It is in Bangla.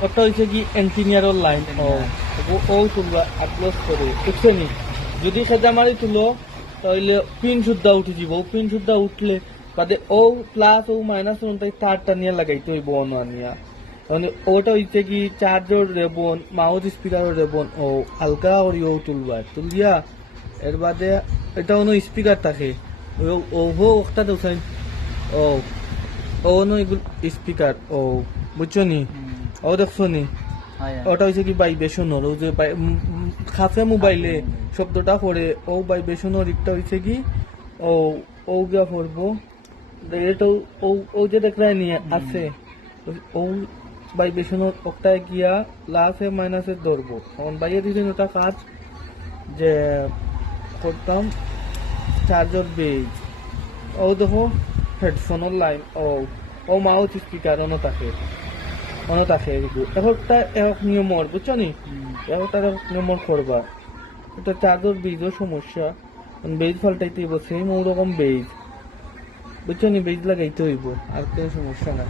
ওটা হচ্ছে কি এন্টিনিয়ারের লাইন ও তুলবা আপলোড করে বুঝছো নি যদি সেটা মারি তুলো তাহলে পিন সুদ্ধা উঠে যাব পিন সুদ্ধা উঠলে তাদের ও প্লাস ও মাইনাস অনুযায়ী তারটা নিয়ে লাগাইতে হইব নিয়া মানে ওটা হইছে কি চার্জর রেবন মাউথ স্পিকার রেবন ও হালকা করি ও তুলবা তুলিয়া এর বাদে এটা কোনো স্পিকার থাকে ও হো ওটা দোসাই ও ও নো এগুলো স্পিকার ও বুঝছো নি ও দেখছো নি ওটা হচ্ছে কি ভাইব্রেশনের ও যে খাফে মোবাইলে শব্দটা পড়ে ও ভাইব্রেশনের একটা হচ্ছে কি ও ও গিয়া পড়বো এটা ও ও যে দেখলাই নিয়ে আছে ও ভাইব্রেশনের ওটায় গিয়া প্লাসে মাইনাসে ধরবো তখন বাইরে দিন ওটা কাজ যে করতাম চার্জার বেজ ও দেখো হেডফোনের লাইন ও ও মাউথ স্পিকার অন থাকে একটা এক নিয়মর বুঝছো নি একটা নিয়মর করবা এটা চার্জার বেজও সমস্যা বেজ ফাল্টাইতে হইব সেম ওরকম বেজ বুঝছো নি বেজ লাগাইতে হইব আর কোনো সমস্যা না